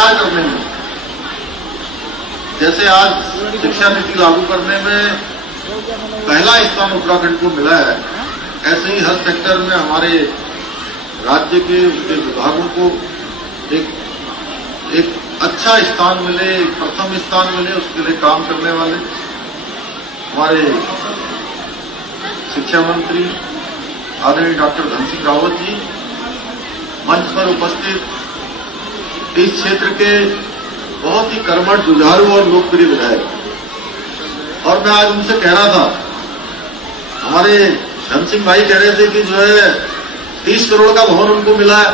विस्तार करने में, जैसे आज शिक्षा नीति लागू करने में पहला स्थान उत्तराखंड को मिला है, ऐसे ही हर सेक्टर में हमारे राज्य के उसके विभागों को एक अच्छा स्थान मिले, एक प्रथम स्थान मिले, उसके लिए काम करने वाले हमारे शिक्षा मंत्री आदरणीय डॉक्टर धन सिंह रावत जी मंच पर उपस्थित इस क्षेत्र के बहुत ही कर्मठ, जुझारू और लोकप्रिय विधायक, और मैं आज उनसे कह रहा था, हमारे धन सिंह भाई कह रहे थे कि जो है 30 करोड़ का भवन उनको मिला है।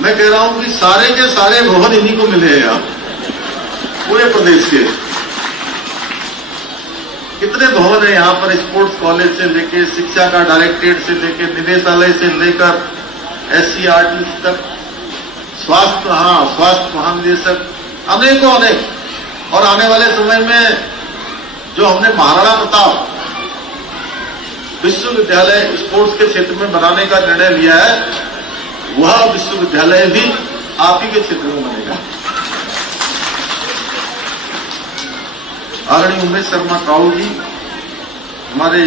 मैं कह रहा हूं कि सारे के सारे भवन इन्हीं को मिले हैं। यहाँ पूरे प्रदेश के कितने भवन है यहाँ पर, स्पोर्ट्स कॉलेज से लेकर शिक्षा का डायरेक्टरेट से लेकर निदेशालय से लेकर SCRT तक, स्वास्थ्य महानिदेशक, अनेकों अनेक। और आने वाले समय में जो हमने महाराणा प्रताप विश्वविद्यालय स्पोर्ट्स के क्षेत्र में बनाने का निर्णय लिया है, वह विश्वविद्यालय भी आप ही के क्षेत्र में बनेगा। आदरणीय उमेश शर्मा काऊ जी, हमारे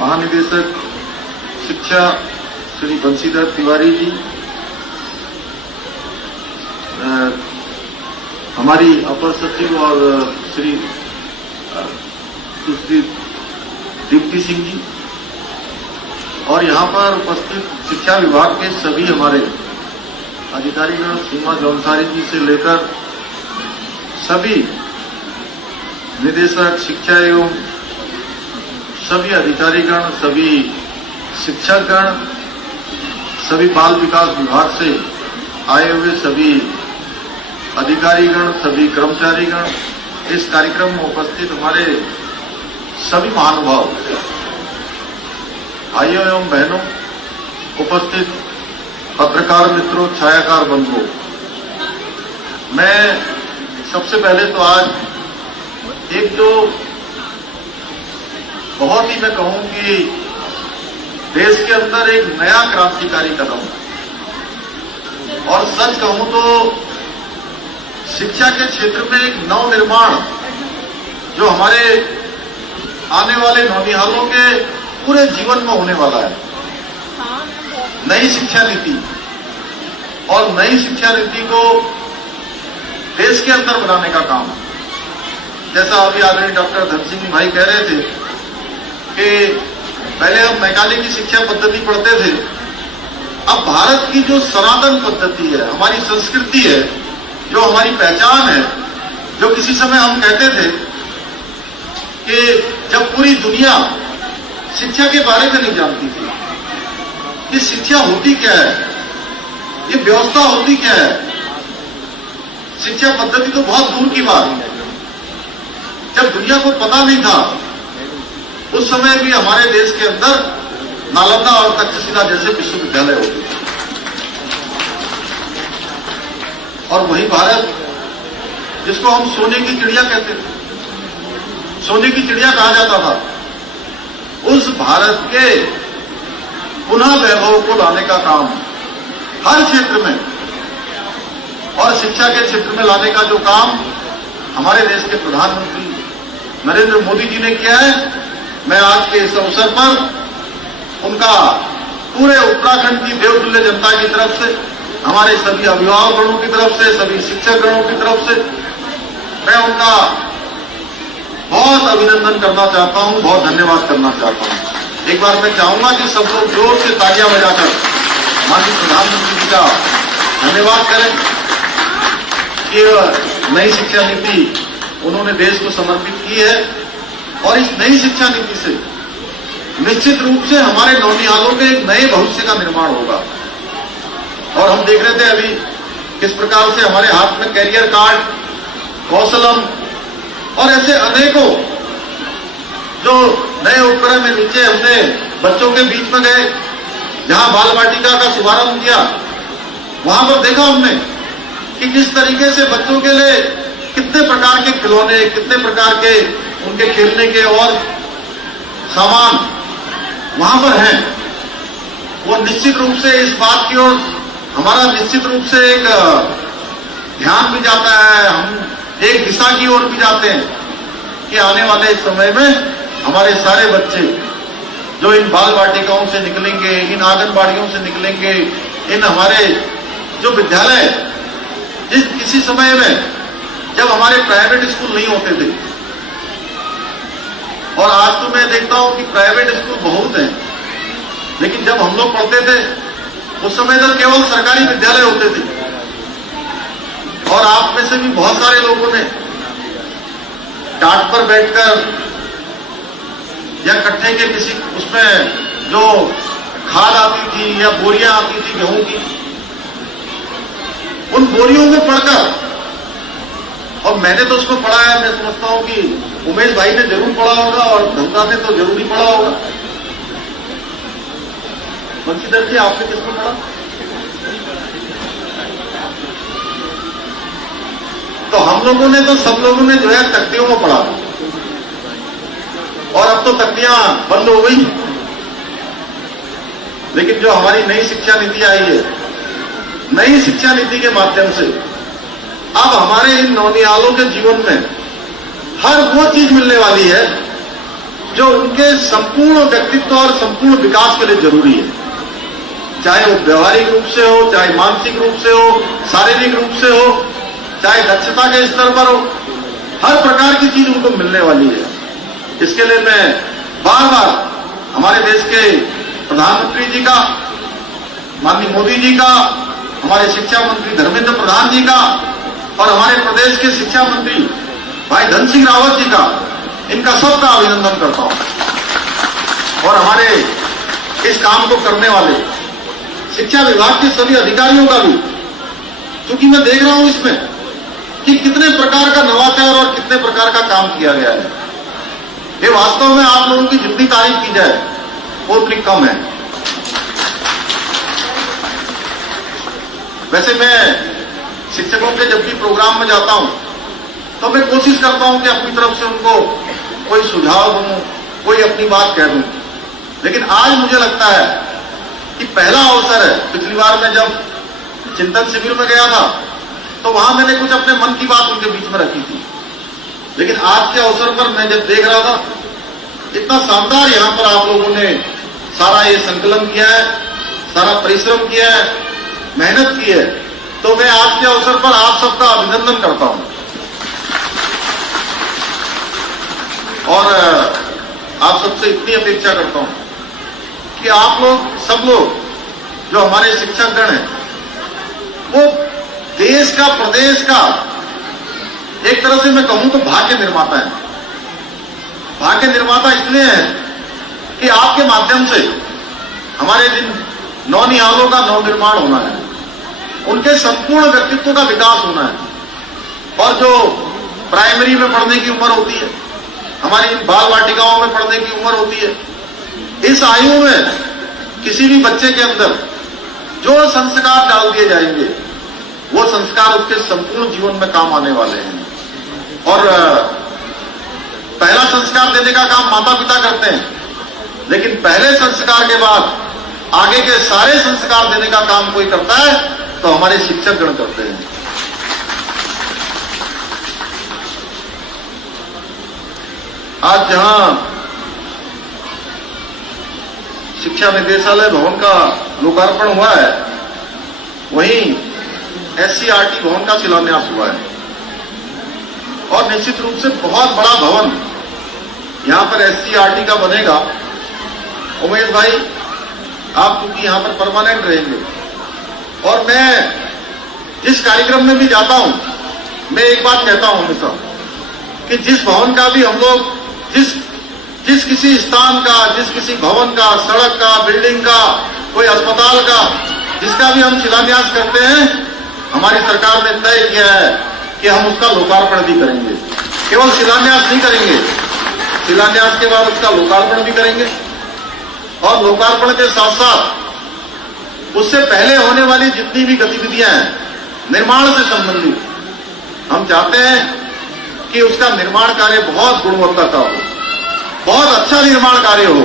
महानिदेशक शिक्षा श्री बंशीधर तिवारी जी, हमारी अपर सचिव और श्री सुश्री दीप्ति सिंह जी, और यहाँ पर उपस्थित शिक्षा विभाग के सभी हमारे अधिकारीगण, सीमा जौनसारी जी से लेकर सभी निदेशक शिक्षा एवं सभी अधिकारीगण, सभी शिक्षकगण, सभी बाल विकास विभाग से आए हुए सभी अधिकारीगण, सभी कर्मचारीगण, इस कार्यक्रम में उपस्थित हमारे सभी महानुभाव, भाइयों एवं बहनों, उपस्थित पत्रकार मित्रों, छायाकार बंधुओं, मैं सबसे पहले तो आज एक जो बहुत ही मैं कहूं कि देश के अंदर एक नया क्रांतिकारी कदम, और सच कहूं तो शिक्षा के क्षेत्र में एक नवनिर्माण जो हमारे आने वाले नौनिहालों के पूरे जीवन में होने वाला है। नई शिक्षा नीति, और नई शिक्षा नीति को देश के अंदर बनाने का काम, जैसा अभी आदरणीय डॉक्टर धन सिंह भाई कह रहे थे कि पहले हम मैकाले की शिक्षा पद्धति पढ़ते थे, अब भारत की जो सनातन पद्धति है, हमारी संस्कृति है, जो हमारी पहचान है, जो किसी समय हम कहते थे कि जब पूरी दुनिया शिक्षा के बारे में नहीं जानती थी कि शिक्षा होती क्या है, ये व्यवस्था होती क्या है, शिक्षा पद्धति तो बहुत दूर की बात है, जब दुनिया को पता नहीं था, उस समय भी हमारे देश के अंदर नालंदा और तक्षशिला जैसे विश्वविद्यालय होते थे, और वही भारत जिसको हम सोने की चिड़िया कहते थे, सोने की चिड़िया कहा जाता था, उस भारत के पुनः वैभव को लाने का काम हर क्षेत्र में, और शिक्षा के क्षेत्र में लाने का जो काम हमारे देश के प्रधानमंत्री नरेंद्र मोदी जी ने किया है, मैं आज के इस अवसर पर उनका पूरे उत्तराखंड की देवतुल्य जनता की तरफ से, हमारे सभी अभिभावकों की तरफ से, सभी शिक्षकगणों की तरफ से मैं उनका बहुत अभिनंदन करना चाहता हूं, बहुत धन्यवाद करना चाहता हूं। एक बार मैं चाहूंगा कि सब लोग जोर से तालियां बजाकर माननीय प्रधानमंत्री जी का धन्यवाद करें कि नई शिक्षा नीति उन्होंने देश को समर्पित की है, और इस नई शिक्षा नीति से निश्चित रूप से हमारे नौनिहालों के एक नए भविष्य का निर्माण होगा। और हम देख रहे थे अभी किस प्रकार से हमारे हाथ में कैरियर कार्ड, कौशलम और ऐसे अनेकों जो नए उपक्रम में नीचे हमने बच्चों के बीच में गए, जहां बाल वाटिका का शुभारंभ किया, वहां पर देखा हमने कि किस तरीके से बच्चों के लिए कितने प्रकार के खिलौने, कितने प्रकार के उनके खेलने के और सामान वहां पर हैं। वो निश्चित रूप से इस बात की ओर हमारा निश्चित रूप से एक ध्यान भी जाता है, हम एक दिशा की ओर भी जाते हैं कि आने वाले समय में हमारे सारे बच्चे जो इन बाल वाटिकाओं से निकलेंगे, इन आंगनबाड़ियों से निकलेंगे, इन हमारे जो विद्यालय, जिस किसी समय में जब हमारे प्राइवेट स्कूल नहीं होते थे, और आज तो मैं देखता हूं कि प्राइवेट स्कूल बहुत हैं, लेकिन जब हम लोग पढ़ते थे उस समय तो केवल सरकारी विद्यालय होते थे। और आप में से भी बहुत सारे लोगों ने टाट पर बैठकर या कट्टे के किसी उसमें जो खाद आती थी या बोरियां आती थी गेहूं की, उन बोरियों में पढ़कर, और मैंने तो उसको पढ़ा है, मैं समझता हूं कि उमेश भाई ने जरूर पढ़ा होगा और धनता ने तो जरूर ही पढ़ा होगा। बंशीधर जी, आपने किसको पढ़ा? तो हम लोगों ने तो, सब लोगों ने जो है तख्तियों में पढ़ा, और अब तो तख्तियां बंद हो गई। लेकिन जो हमारी नई शिक्षा नीति आई है, नई शिक्षा नीति के माध्यम से अब हमारे इन नौनिहालों के जीवन में हर वो चीज मिलने वाली है जो उनके संपूर्ण व्यक्तित्व और संपूर्ण विकास के लिए जरूरी है, चाहे वो व्यवहारिक रूप से हो, चाहे मानसिक रूप से हो, शारीरिक रूप से हो, चाहे दक्षता के स्तर पर हो, हर प्रकार की चीज उनको मिलने वाली है। इसके लिए मैं बार बार हमारे देश के प्रधानमंत्री जी का, माननीय मोदी जी का, हमारे शिक्षा मंत्री धर्मेंद्र प्रधान जी का, और हमारे प्रदेश के शिक्षा मंत्री भाई धन सिंह रावत जी का, इनका सबका अभिनंदन करता हूं। और हमारे इस काम को करने वाले शिक्षा विभाग के सभी अधिकारियों का भी, क्योंकि मैं देख रहा हूं इसमें कि कितने प्रकार का नवाचार और कितने प्रकार का काम किया गया है। ये वास्तव में आप लोगों की जितनी तारीफ की जाए वो उतनी कम है। वैसे मैं शिक्षकों के जब भी प्रोग्राम में जाता हूं तो मैं कोशिश करता हूं कि अपनी तरफ से उनको कोई सुझाव दूं, कोई अपनी बात कह दूं। लेकिन आज मुझे लगता है कि पहला अवसर है। पिछली बार मैं जब चिंतन शिविर में गया था तो वहां मैंने कुछ अपने मन की बात उनके बीच में रखी थी, लेकिन आज के अवसर पर मैं जब देख रहा था इतना शानदार यहां पर आप लोगों ने सारा ये संकलन किया है, सारा परिश्रम किया है, मेहनत की है, तो मैं आज के अवसर पर आप सबका अभिनंदन करता हूं। और आप सबसे इतनी अपेक्षा करता हूं कि आप लोग, सब लोग जो हमारे शिक्षकगण हैं, वो देश का, प्रदेश का, एक तरह से मैं कहूं तो भाग्य निर्माता है। भाग्य निर्माता इसलिए है कि आपके माध्यम से हमारे जिन नौनिहालों का नवनिर्माण होना है, उनके संपूर्ण व्यक्तित्व का विकास होना है। और जो प्राइमरी में पढ़ने की उम्र होती है, हमारी बाल वाटिकाओं में पढ़ने की उम्र होती है, इस आयु में किसी भी बच्चे के अंदर जो संस्कार डाल दिए जाएंगे वो संस्कार उसके संपूर्ण जीवन में काम आने वाले हैं। और पहला संस्कार देने का काम माता पिता करते हैं, लेकिन पहले संस्कार के बाद आगे के सारे संस्कार देने का काम कोई करता है तो हमारे शिक्षकगण करते हैं। आज जहां शिक्षा निदेशालय भवन का लोकार्पण हुआ है, वहीं SCRT भवन का शिलान्यास हुआ है। और निश्चित रूप से बहुत बड़ा भवन यहां पर SCRT का बनेगा। उमेश भाई, आप क्योंकि यहां पर परमानेंट रहेंगे, और मैं जिस कार्यक्रम में भी जाता हूं, मैं एक बात कहता हूं हमेशा कि जिस भवन का भी हम लोग, जिस किसी स्थान का, जिस किसी भवन का, सड़क का, बिल्डिंग का, कोई अस्पताल का, जिसका भी हम शिलान्यास करते हैं, हमारी सरकार ने तय किया है कि हम उसका लोकार्पण भी करेंगे। केवल शिलान्यास नहीं करेंगे, शिलान्यास के बाद उसका लोकार्पण भी करेंगे। और लोकार्पण के साथ साथ उससे पहले होने वाली जितनी भी गतिविधियां हैं निर्माण से संबंधित, हम चाहते हैं कि उसका निर्माण कार्य बहुत गुणवत्ता का हो, बहुत अच्छा निर्माण कार्य हो,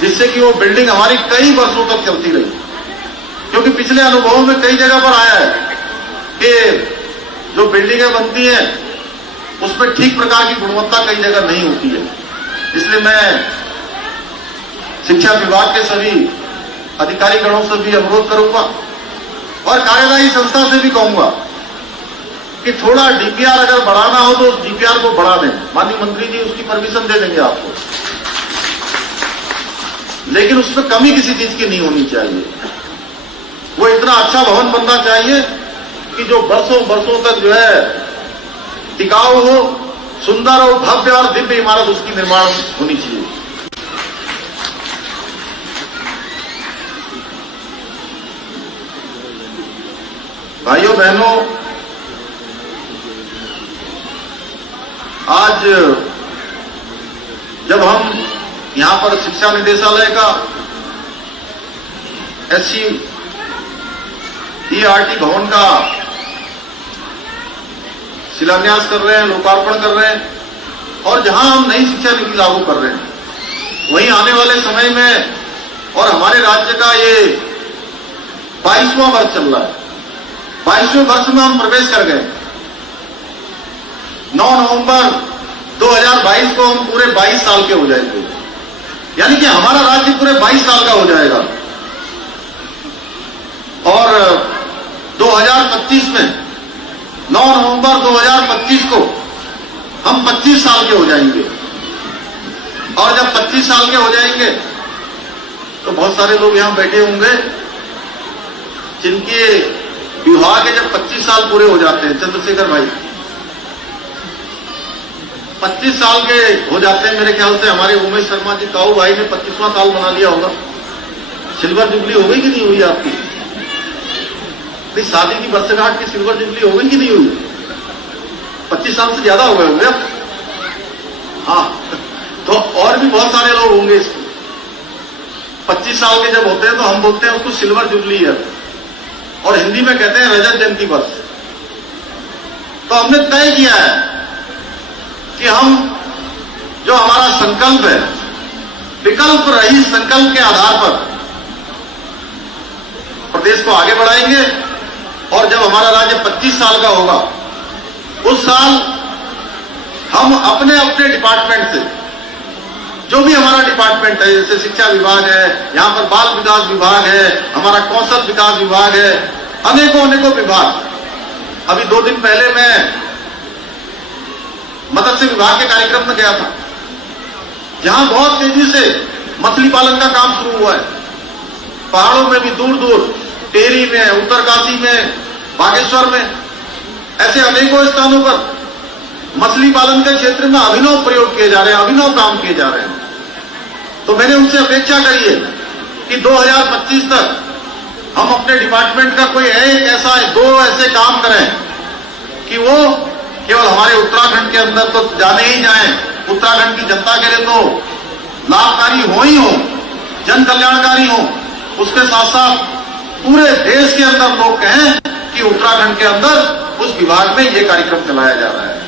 जिससे कि वो बिल्डिंग हमारी कई वर्षों तक चलती रही। क्योंकि पिछले अनुभवों में कई जगह पर आया है कि जो बिल्डिंगें बनती हैं उसमें ठीक प्रकार की गुणवत्ता कई जगह नहीं होती है। इसलिए मैं शिक्षा विभाग के सभी अधिकारी गणों से भी अनुरोध करूंगा और कार्यदायी संस्था से भी कहूंगा कि थोड़ा डीपीआर अगर बढ़ाना हो तो उस डीपीआर को बढ़ा दें। माननीय मंत्री जी उसकी परमिशन दे देंगे आपको, लेकिन उसमें कमी किसी चीज की नहीं होनी चाहिए। वो इतना अच्छा भवन बनना चाहिए कि जो बरसों बरसों तक जो है टिकाऊ हो, सुंदर हो, भव्य और दिव्य इमारत उसकी निर्माण होनी चाहिए। भाइयों बहनों, आज जब हम यहां पर शिक्षा निदेशालय का SCERT भवन का शिलान्यास कर रहे हैं, लोकार्पण कर रहे हैं और जहां हम नई शिक्षा नीति लागू कर रहे हैं, वहीं आने वाले समय में और हमारे राज्य का ये 22वां वर्ष चल रहा है। 22वें वर्ष में हम प्रवेश कर गए। 9 नवंबर 2022 को हम पूरे 22 साल के हो जाएंगे, यानी कि हमारा राज्य पूरे 22 साल का हो जाएगा। और 2025 में 9 नवंबर 2025 को हम 25 साल के हो जाएंगे। और जब 25 साल के हो जाएंगे तो बहुत सारे लोग यहां बैठे होंगे जिनके विवाह के जब 25 साल पूरे हो जाते हैं। चंद्रशेखर भाई 25 साल के हो जाते हैं। मेरे ख्याल से हमारे उमेश शर्मा जी काऊ भाई ने 25वां साल बना लिया होगा। सिल्वर जुबली हो गई कि नहीं हुई आपकी? अपनी शादी की वर्षगांठ की सिल्वर जुबली हो गई कि नहीं हुई? 25 साल से ज्यादा हो गए होंगे अब। हाँ, तो और भी बहुत सारे लोग होंगे इसमें। 25 साल के जब होते हैं तो हम बोलते हैं उसको सिल्वर जुबली है और हिंदी में कहते हैं रजत जयंती वर्ष। तो हमने तय किया है कि हम जो हमारा संकल्प है, विकल्प रहित संकल्प के आधार पर प्रदेश को आगे बढ़ाएंगे। और जब हमारा राज्य 25 साल का होगा, उस साल हम अपने अपने डिपार्टमेंट से, जो भी हमारा डिपार्टमेंट है, जैसे शिक्षा विभाग है, यहां पर बाल विकास विभाग है, हमारा कौशल विकास विभाग है, अनेकों अनेकों विभाग। अभी 2 दिन पहले मैं मत्स्य विभाग के कार्यक्रम में गया था, जहां बहुत तेजी से मछली पालन का काम शुरू हुआ है। पहाड़ों में भी दूर दूर, टेहरी में, उत्तरकाशी में, बागेश्वर में, ऐसे अनेकों स्थानों पर मछली पालन के क्षेत्र में अभिनव प्रयोग किए जा रहे हैं, अभिनव काम किए जा रहे हैं। तो मैंने उनसे अपेक्षा करी है कि 2025 तक हम अपने डिपार्टमेंट का कोई एक ऐसा 2 ऐसे काम करें कि वो केवल हमारे उत्तराखंड के अंदर तो जाने ही जाएं, उत्तराखंड की जनता के लिए तो लाभकारी हो ही हो, जन कल्याणकारी हो, उसके साथ साथ पूरे देश के अंदर लोग कहें कि उत्तराखंड के अंदर उस विभाग में ये कार्यक्रम चलाया जा रहा है।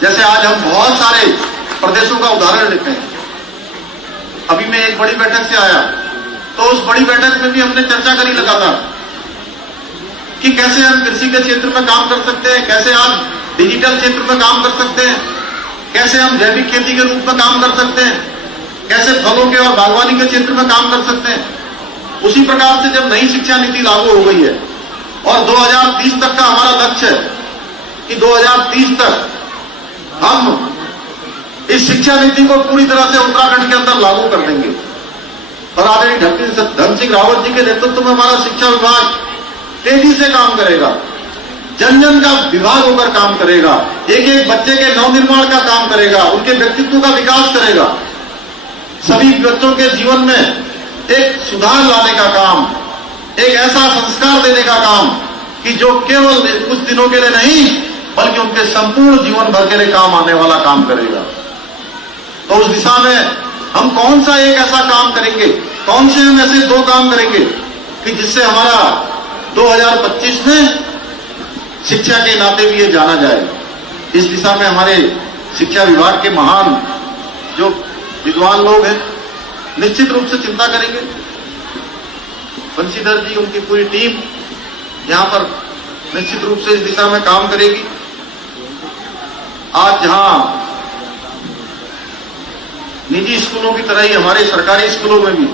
जैसे आज हम बहुत सारे प्रदेशों का उदाहरण लेते हैं। अभी मैं एक बड़ी बैठक से आया, तो उस बड़ी बैठक में भी हमने चर्चा करी लगातार कि कैसे हम कृषि के क्षेत्र में काम कर सकते हैं, कैसे हम डिजिटल क्षेत्र में काम कर सकते हैं, कैसे हम जैविक खेती के रूप में काम कर सकते हैं, कैसे फलों के और बागवानी के क्षेत्र में काम कर सकते हैं। उसी प्रकार से जब नई शिक्षा नीति लागू हो गई है और 2030 तक का हमारा लक्ष्य है कि 2030 तक हम इस शिक्षा नीति को पूरी तरह से उत्तराखंड के अंदर लागू कर देंगे। और आदरणीय धन सिंह रावत जी के नेतृत्व में हमारा शिक्षा विभाग तेजी से काम करेगा, जन जन का विभाग होकर काम करेगा, एक एक बच्चे के नवनिर्माण का काम करेगा, उनके व्यक्तित्व का विकास करेगा, सभी बच्चों के जीवन में एक सुधार लाने का काम, एक ऐसा संस्कार देने का काम कि जो केवल कुछ दिनों के लिए नहीं बल्कि उनके संपूर्ण जीवन भर के लिए काम आने वाला काम करेगा। तो उस दिशा में हम कौन सा एक ऐसा काम करेंगे, कौन से हम ऐसे 2 काम करेंगे कि जिससे हमारा 2025 में शिक्षा के नाते भी ये जाना जाए। इस दिशा में हमारे शिक्षा विभाग के महान जो विद्वान लोग हैं निश्चित रूप से चिंता करेंगे। बंशीधर जी, उनकी पूरी टीम यहां पर निश्चित रूप से इस दिशा में काम करेगी। आज जहां निजी स्कूलों की तरह ही हमारे सरकारी स्कूलों में भी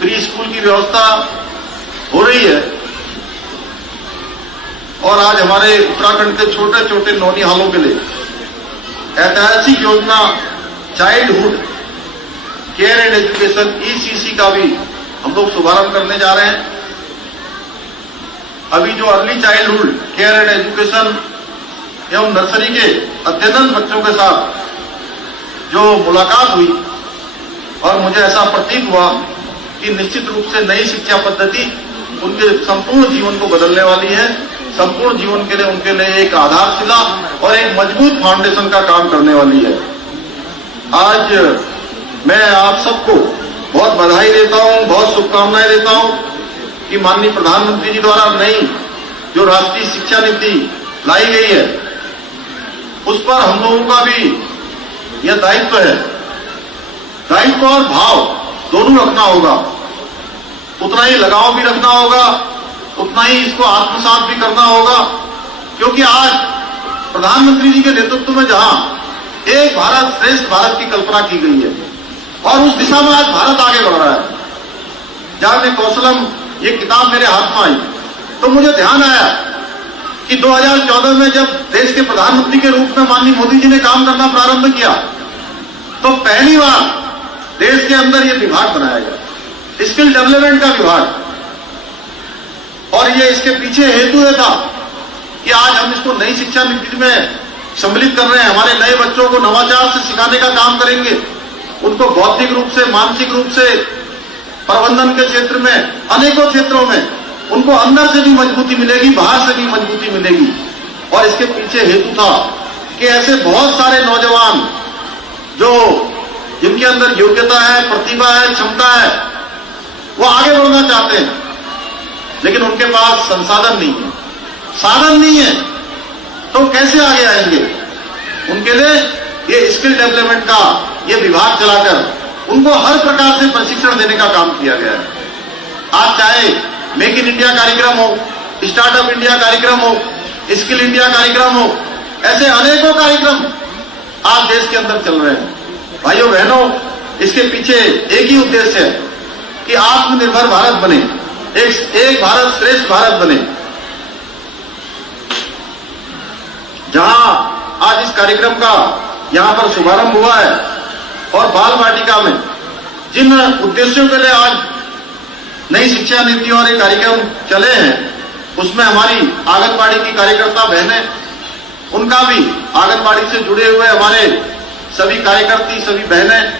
प्री स्कूल की व्यवस्था हो रही है और आज हमारे उत्तराखंड के छोटे छोटे नौनिहालों के लिए ऐतिहासिक योजना childhood care and education ECC का भी हम लोग शुभारंभ करने जा रहे हैं। अभी जो early childhood care and education एवं नर्सरी के अध्ययन बच्चों के साथ जो मुलाकात हुई और मुझे ऐसा प्रतीत हुआ कि निश्चित रूप से नई शिक्षा पद्धति उनके संपूर्ण जीवन को बदलने वाली है, संपूर्ण जीवन के लिए उनके लिए एक आधारशिला और एक मजबूत फाउंडेशन का काम करने वाली है। आज मैं आप सबको बहुत बधाई देता हूं, बहुत शुभकामनाएं देता हूं कि माननीय प्रधानमंत्री जी द्वारा नई जो राष्ट्रीय शिक्षा नीति लाई गई है उस पर हम लोगों का भी यह दायित्व है। दायित्व और भाव दोनों रखना होगा, उतना ही लगाव भी रखना होगा, उतना ही इसको आत्मसात भी करना होगा, क्योंकि आज प्रधानमंत्री जी के नेतृत्व में जहां एक भारत श्रेष्ठ भारत की कल्पना की गई है और उस दिशा में आज भारत आगे बढ़ रहा है। जागने कौशलम ये किताब मेरे हाथ में आई तो मुझे ध्यान आया कि 2014 में जब देश के प्रधानमंत्री के रूप में माननीय मोदी जी ने काम करना प्रारंभ किया तो पहली बार देश के अंदर ये विभाग बनाया गया, स्किल डेवलपमेंट का विभाग। और ये इसके पीछे हेतु यह था कि आज हम इसको नई शिक्षा नीति में सम्मिलित कर रहे हैं। हमारे नए बच्चों को नवाचार से सिखाने का काम करेंगे, उनको बौद्धिक रूप से, मानसिक रूप से, प्रबंधन के क्षेत्र में, अनेकों क्षेत्रों में उनको अंदर से भी मजबूती मिलेगी, बाहर से भी मजबूती मिलेगी। और इसके पीछे हेतु था कि ऐसे बहुत सारे नौजवान जो जिनके अंदर योग्यता है, प्रतिभा है, क्षमता है, वो आगे बढ़ना चाहते हैं लेकिन उनके पास संसाधन नहीं है, साधन नहीं है, तो कैसे आगे आएंगे? उनके लिए ये स्किल डेवलपमेंट का ये विभाग चलाकर उनको हर प्रकार से प्रशिक्षण देने का काम किया गया है। आज चाहे मेक इन इंडिया कार्यक्रम हो, स्टार्टअप इंडिया कार्यक्रम हो, स्किल इंडिया कार्यक्रम हो, ऐसे अनेकों कार्यक्रम आज देश के अंदर चल रहे हैं। भाइयों बहनों, इसके पीछे एक ही उद्देश्य है कि आत्मनिर्भर भारत बने, एक भारत श्रेष्ठ भारत बने। जहां आज इस कार्यक्रम का यहां पर शुभारंभ हुआ है और बाल वाटिका में जिन उद्देश्यों के लिए आज नई शिक्षा नीति और ये कार्यक्रम चले हैं उसमें हमारी आंगनबाड़ी की कार्यकर्ता बहनें, उनका भी आंगनबाड़ी से जुड़े हुए हमारे सभी कार्यकर्ती, सभी बहनें,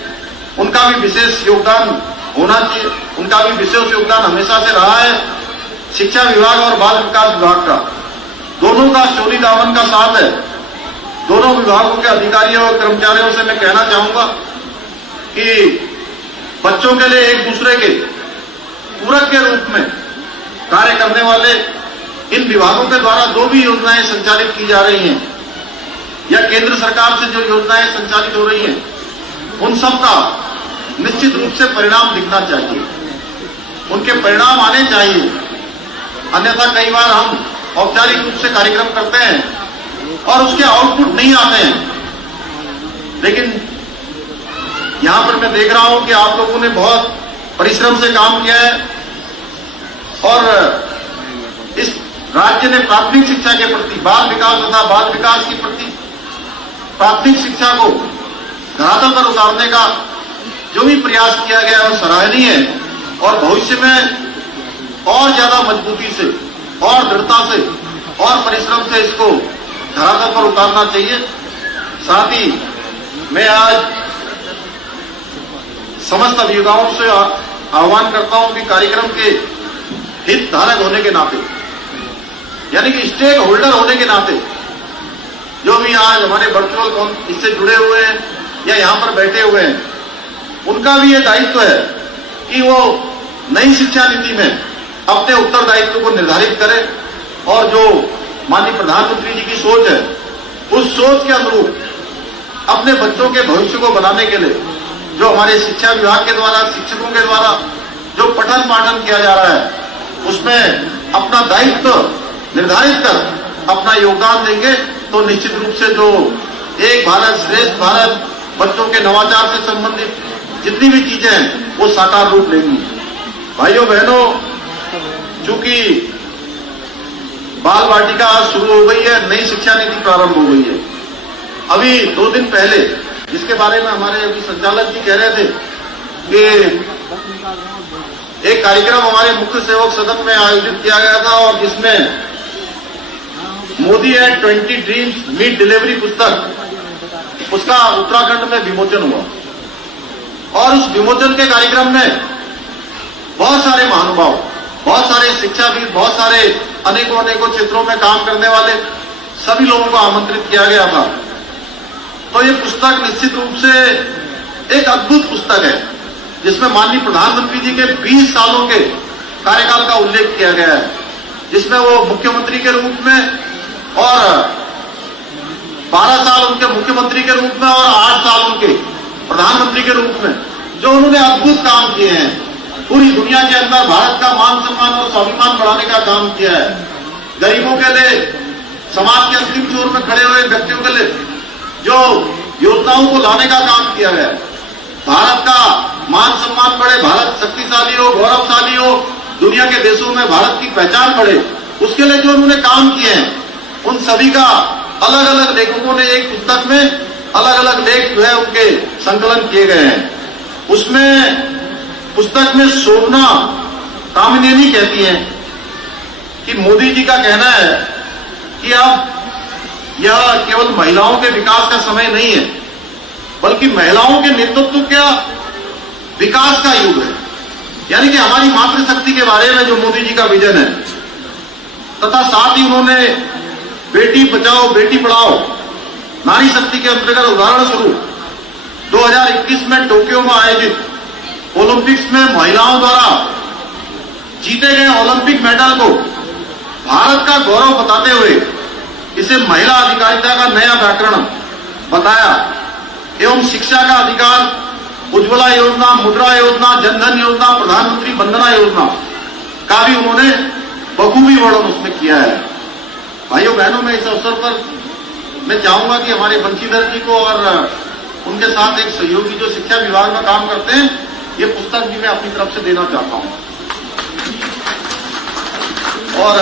उनका भी विशेष योगदान होना चाहिए। उनका भी विशेष योगदान हमेशा से रहा है। शिक्षा विभाग और बाल विकास विभाग का दोनों का चोली दामन का साथ है। दोनों विभागों के अधिकारियों और कर्मचारियों से मैं कहना चाहूंगा कि बच्चों के लिए एक दूसरे के पूरक के रूप में कार्य करने वाले इन विभागों के द्वारा जो भी योजनाएं संचालित की जा रही हैं या केंद्र सरकार से जो योजनाएं संचालित हो रही हैं, उन सब का निश्चित रूप से परिणाम दिखना चाहिए, उनके परिणाम आने चाहिए। अन्यथा कई बार हम औपचारिक रूप से कार्यक्रम करते हैं और उसके आउटपुट नहीं आते हैं। लेकिन यहां पर मैं देख रहा हूं कि आप लोगों ने बहुत परिश्रम से काम किया है और इस राज्य ने प्राथमिक शिक्षा के प्रति, बाल विकास तथा बाल विकास के प्रति प्राथमिक शिक्षा को धरातल पर उतारने का जो भी प्रयास किया गया है वो सराहनीय है और भविष्य में और ज्यादा मजबूती से और दृढ़ता से और परिश्रम से इसको धरातल पर उतारना चाहिए। साथ ही मैं आज समस्त अभिभावकों से आह्वान करता हूं कि कार्यक्रम के हित धारक होने के नाते, यानी कि स्टेक होल्डर होने के नाते, जो भी आज हमारे वर्चुअल इससे जुड़े हुए हैं या यहां पर बैठे हुए हैं, उनका भी ये दायित्व है कि वो नई शिक्षा नीति में अपने उत्तरदायित्व को निर्धारित करें और जो माननीय प्रधानमंत्री जी की सोच है उस सोच के अनुरूप अपने बच्चों के भविष्य को बनाने के लिए जो हमारे शिक्षा विभाग के द्वारा, शिक्षकों के द्वारा जो पठन पाठन किया जा रहा है उसमें अपना दायित्व निर्धारित कर अपना योगदान देंगे तो निश्चित रूप से जो एक भारत श्रेष्ठ भारत, बच्चों के नवाचार से संबंधित जितनी भी चीजें हैं वो साकार रूप लेंगी। भाइयों बहनों, चूंकि बाल वाटिका आज शुरू हो गई है, नई शिक्षा नीति प्रारंभ हो गई है। अभी 2 दिन पहले जिसके बारे में हमारे अभी संचालक जी कह रहे थे कि एक कार्यक्रम हमारे मुख्य सेवक सदन में आयोजित किया गया था और जिसमें Modi and 20 dreams meet delivery पुस्तक, उसका उत्तराखंड में विमोचन हुआ। और उस विमोचन के कार्यक्रम में बहुत सारे महानुभाव, बहुत सारे शिक्षाविद, बहुत सारे अनेकों क्षेत्रों में काम करने वाले सभी लोगों को आमंत्रित किया गया था। तो ये पुस्तक निश्चित रूप से एक अद्भुत पुस्तक है जिसमें माननीय प्रधानमंत्री जी के 20 सालों के कार्यकाल का उल्लेख किया गया है, जिसमें वो मुख्यमंत्री के रूप में और 12 साल उनके मुख्यमंत्री के रूप में और 8 साल उनके प्रधानमंत्री के रूप में जो उन्होंने अद्भुत काम किए हैं, पूरी दुनिया के अंदर भारत का मान सम्मान और स्वाभिमान बढ़ाने का काम किया है। गरीबों के लिए, समाज के अंतिम छोर में खड़े हुए व्यक्तियों के लिए जो योजनाओं को लाने का काम किया गया है, भारत का मान सम्मान बढ़े, भारत शक्तिशाली हो, गौरवशाली हो, दुनिया के देशों में भारत की पहचान बढ़े, उसके लिए जो उन्होंने काम किए हैं, उन सभी का अलग अलग लेखकों ने एक पुस्तक में अलग अलग लेख जो है उनके संकलन किए गए हैं। उसमें पुस्तक में शोभना कामिनेनी कहती हैं कि मोदी जी का कहना है कि अब यह केवल महिलाओं के विकास का समय नहीं है, बल्कि महिलाओं के नेतृत्व का विकास का युग है। यानी कि हमारी मातृशक्ति के बारे में जो मोदी जी का विजन है, तथा साथ ही उन्होंने बेटी बचाओ बेटी पढ़ाओ नारी शक्ति के अंतर्गत उदाहरण स्वरूप 2021 में टोक्यो में आयोजित ओलंपिक्स में महिलाओं द्वारा जीते गए ओलंपिक मेडल को भारत का गौरव बताते हुए इसे महिला अधिकारिता का नया व्याकरण बताया एवं शिक्षा का अधिकार, उज्ज्वला योजना, मुद्रा योजना, जनधन योजना, प्रधानमंत्री वंदना योजना का भी उन्होंने बखूबी वर्णन उसमें किया है। भाइयों बहनों, मैं इस अवसर पर मैं चाहूंगा कि हमारे बंशीधर जी को और उनके साथ एक सहयोगी जो शिक्षा विभाग में काम करते हैं, ये पुस्तक भी मैं अपनी तरफ से देना चाहता हूं। और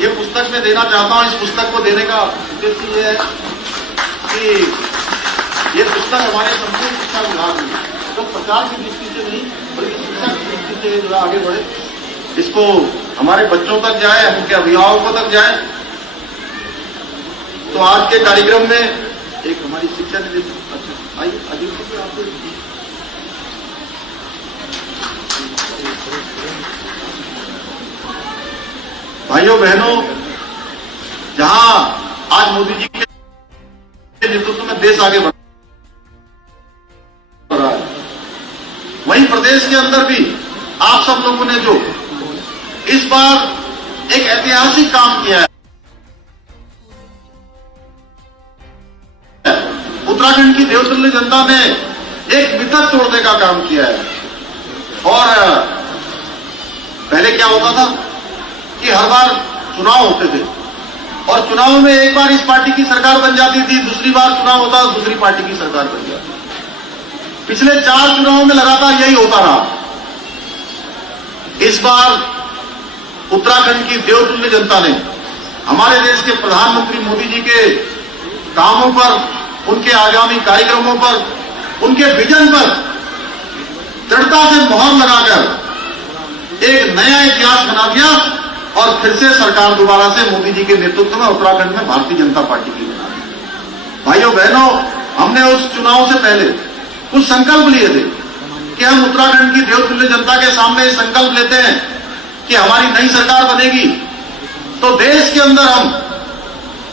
ये पुस्तक मैं देना चाहता हूं। इस पुस्तक को देने का उद्देश्य ये है कि ये पुस्तक हमारे संपूर्ण शिक्षा विभाग में तो प्रचार की दृष्टि से नहीं बल्कि शिक्षा की दृष्टि से जो आगे बढ़े, इसको हमारे बच्चों तक जाए, उनके अभिभावकों तक जाए। तो आज के कार्यक्रम में एक हमारी शिक्षा निदेशक, अच्छा आइए अजीत जी आपको भाइयों बहनों, जहां आज मोदी जी के नेतृत्व में देश आगे बढ़ रहा है, वहीं प्रदेश के अंदर भी आप सब लोगों ने जो इस बार एक ऐतिहासिक काम किया है, उत्तराखंड की देवतुल्य जनता ने एक मिथक तोड़ने का काम किया है। और पहले क्या होता था कि हर बार चुनाव होते थे और चुनाव में एक बार इस पार्टी की सरकार बन जाती थी, दूसरी बार चुनाव होता तो दूसरी पार्टी की सरकार बन जाती। पिछले 4 चुनावों में लगातार यही होता रहा। इस बार उत्तराखंड की देवतुल्य जनता ने हमारे देश के प्रधानमंत्री मोदी जी के कामों पर, उनके आगामी कार्यक्रमों पर, उनके विजन पर दृढ़ता से मोहर लगाकर एक नया इतिहास बना दिया और फिर से सरकार दोबारा से मोदी जी के नेतृत्व में उत्तराखंड में भारतीय जनता पार्टी की बना दी। भाइयों बहनों, हमने उस चुनाव से पहले कुछ संकल्प लिए थे कि हम उत्तराखंड की देवतुल्य जनता के सामने ये संकल्प लेते हैं कि हमारी नई सरकार बनेगी तो देश के अंदर हम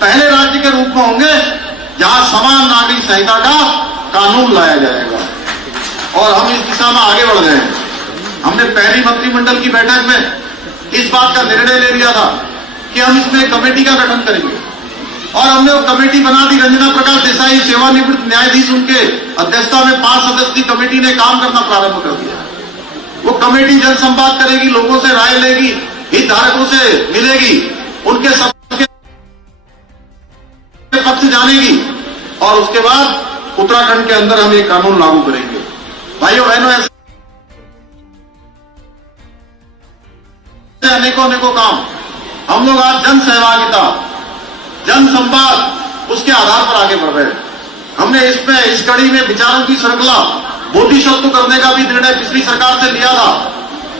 पहले राज्य के रूप में होंगे जहां समान नागरिक संहिता का कानून लाया जाएगा। और हम इस दिशा में आगे बढ़ गए हैं। हमने पहली मंत्रिमंडल की बैठक में इस बात का निर्णय ले लिया था कि हम इसमें कमेटी का गठन करेंगे और हमने वो कमेटी बना दी। रंजना प्रकाश देसाई सेवानिवृत्त न्यायाधीश, उनके अध्यक्षता में 5 सदस्यीय कमेटी ने काम करना प्रारंभ कर दिया। वो कमेटी जनसंवाद करेगी, लोगों से राय लेगी, हितधारकों से मिलेगी, उनके सबके पक्ष जानेगी और उसके बाद उत्तराखंड के अंदर हम एक कानून लागू करेंगे। भाइयों बहनों, ऐसे अनेकों अनेकों काम हम लोग आज जन सहभागिता, जन संवाद उसके आधार पर आगे बढ़ रहे हैं। हमने इस कड़ी में विचारों की श्रृंखला बोधिसत्व करने का भी निर्णय पिछली सरकार से लिया था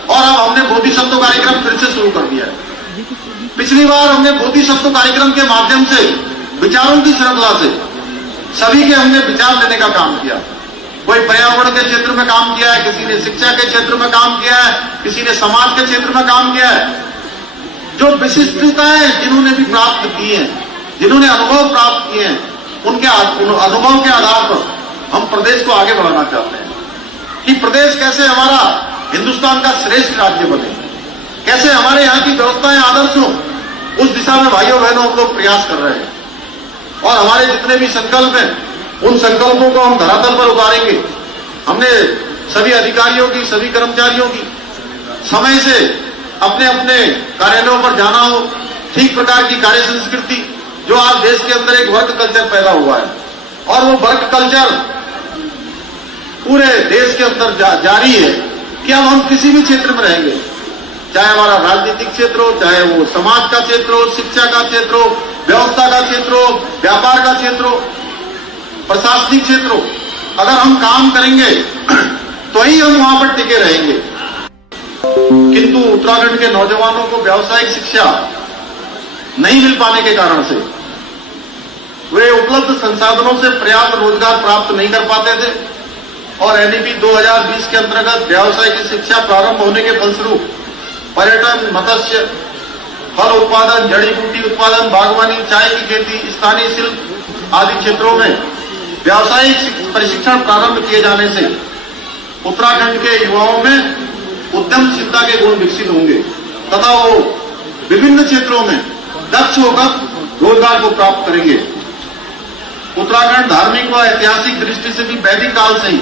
और अब हमने बोधिसत्व कार्यक्रम फिर से शुरू कर दिया है। पिछली बार हमने बोधिसत्व कार्यक्रम के माध्यम से विचारों की श्रृंखला से सभी के हमने विचार लेने का काम किया। कोई पर्यावरण के क्षेत्र में काम किया है, किसी ने शिक्षा के क्षेत्र में काम किया है, किसी ने समाज के क्षेत्र में काम किया है। जो विशिष्टताएं जिन्होंने भी प्राप्त की हैं, जिन्होंने अनुभव प्राप्त किए हैं, उनके अनुभव के आधार पर हम प्रदेश को आगे बढ़ाना चाहते हैं कि प्रदेश कैसे हमारा हिंदुस्तान का श्रेष्ठ राज्य बने, कैसे हमारे यहाँ की व्यवस्थाएं आदर्श हो। उस दिशा में भाइयों बहनों हम लोग प्रयास कर रहे हैं और हमारे जितने भी संकल्प हैं उन संकल्पों को हम धरातल पर उतारेंगे। हमने सभी अधिकारियों की, सभी कर्मचारियों की समय से अपने अपने कार्यालयों पर जाना हो, ठीक प्रकार की कार्य संस्कृति जो आज देश के अंदर एक वर्क कल्चर पैदा हुआ है और वो वर्क कल्चर पूरे देश के अंदर जारी है कि अब हम किसी भी क्षेत्र में रहेंगे, चाहे हमारा राजनीतिक क्षेत्र हो, चाहे वो समाज का क्षेत्र हो, शिक्षा का क्षेत्र हो, व्यवस्था का क्षेत्र हो, व्यापार का क्षेत्र हो, प्रशासनिक क्षेत्र हो, अगर हम काम करेंगे तो ही हम वहां पर टिके रहेंगे। किंतु उत्तराखंड के नौजवानों को व्यावसायिक शिक्षा नहीं मिल पाने के कारण से वे उपलब्ध संसाधनों से पर्याप्त रोजगार प्राप्त नहीं कर पाते थे और एनईपी 2020 के अंतर्गत व्यावसायिक शिक्षा प्रारंभ होने के फलस्वरूप पर्यटन, मत्स्य, फल उत्पादन, जड़ी बूटी उत्पादन, बागवानी, चाय की खेती, स्थानीय शिल्प आदि क्षेत्रों में व्यावसायिक प्रशिक्षण प्रारंभ किए जाने से उत्तराखंड के युवाओं में उद्यमशीलता के गुण विकसित होंगे तथा वो विभिन्न क्षेत्रों में दक्ष होकर रोजगार को प्राप्त करेंगे। उत्तराखंड धार्मिक व ऐतिहासिक दृष्टि से भी वैदिक काल से ही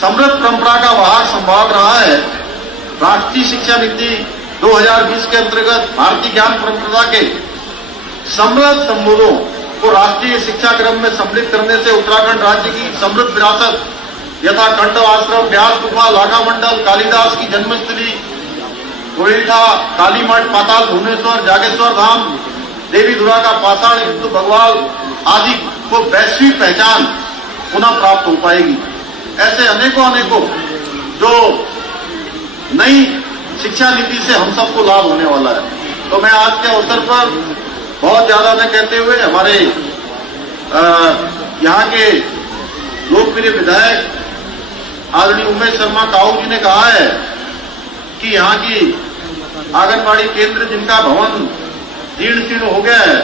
समृद्ध परंपरा का वाहक संभाल रहा है। राष्ट्रीय शिक्षा नीति 2020 के अंतर्गत भारतीय ज्ञान परंपरा के समृद्ध संबोधों को राष्ट्रीय शिक्षा क्रम में सम्मिलित करने से उत्तराखंड राज्य की समृद्ध विरासत यथा कंठ आश्रम, व्यास गुफा, लाखा मंडल, कालिदास की जन्मस्थली, गोइठा, काली मठ, पाताल भुवनेश्वर, जागेश्वर धाम, देवी धुरा का पाषाण युद्ध भगवाल आदि को वैश्विक पहचान पुनः प्राप्त हो पाएगी। ऐसे अनेकों अनेकों जो नई शिक्षा नीति से हम सबको लाभ होने वाला है। तो मैं आज के अवसर पर बहुत ज्यादा न कहते हुए हमारे यहाँ के लोकप्रिय विधायक आदरणीय उमेश शर्मा काऊ जी ने कहा है कि यहाँ की आंगनबाड़ी केंद्र जिनका भवन जीर्ण शीर्ण हो गया है,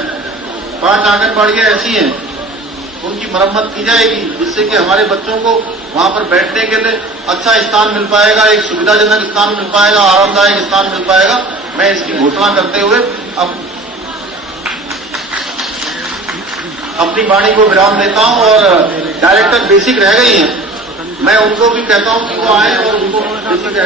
5 आंगनबाड़ियां ऐसी हैं, उनकी मरम्मत की जाएगी जिससे कि हमारे बच्चों को वहां पर बैठने के लिए अच्छा स्थान मिल पाएगा, एक सुविधाजनक स्थान मिल पाएगा, आरामदायक स्थान मिल पाएगा। मैं इसकी घोषणा करते हुए अब अपनी वाणी को विराम देता हूं और डायरेक्टर बेसिक रह गई हैं, मैं उनको भी कहता हूं कि वो आए और उनको बेसिक